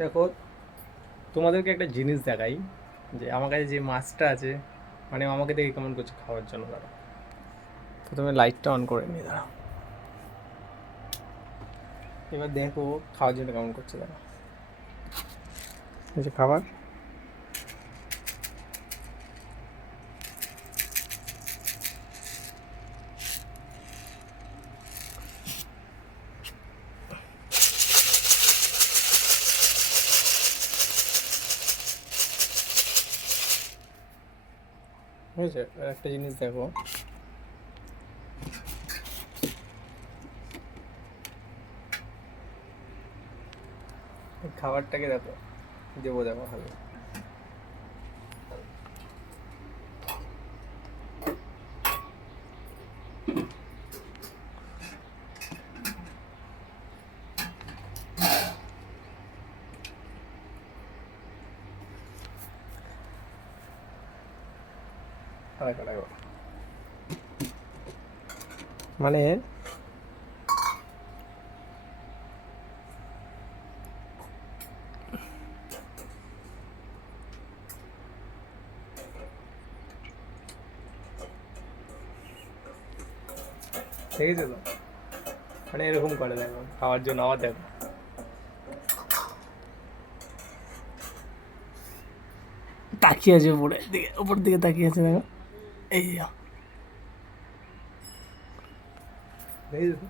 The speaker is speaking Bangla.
দেখো, তোমাদেরকে একটা জিনিস দেখাই, যে আমার কাছে যে মাছটা আছে, মানে আমাকে দেখে কেমন করছে খাওয়ার জন্য। দাঁড়া, প্রথমে লাইটটা অন করে নি, দাঁড়া। এবার দেখো খাওয়ার জন্য কেমন করছে, দাঁড়া। এই যে খাবার, বুঝেছে? আর একটা জিনিস দেখো, এই খাবারটাকে দেখো, দেবো, দেখো ভালো। দেখো দেখো, মানে দেখেছো তো, মানে এরকম করে দেখো খাওয়ার জন্য। আবার দেখো, তাকিয়ে আছে উপরের দিকে, উপর দিকে তাকিয়ে আছে, দেখো। এই দেখেছো তো?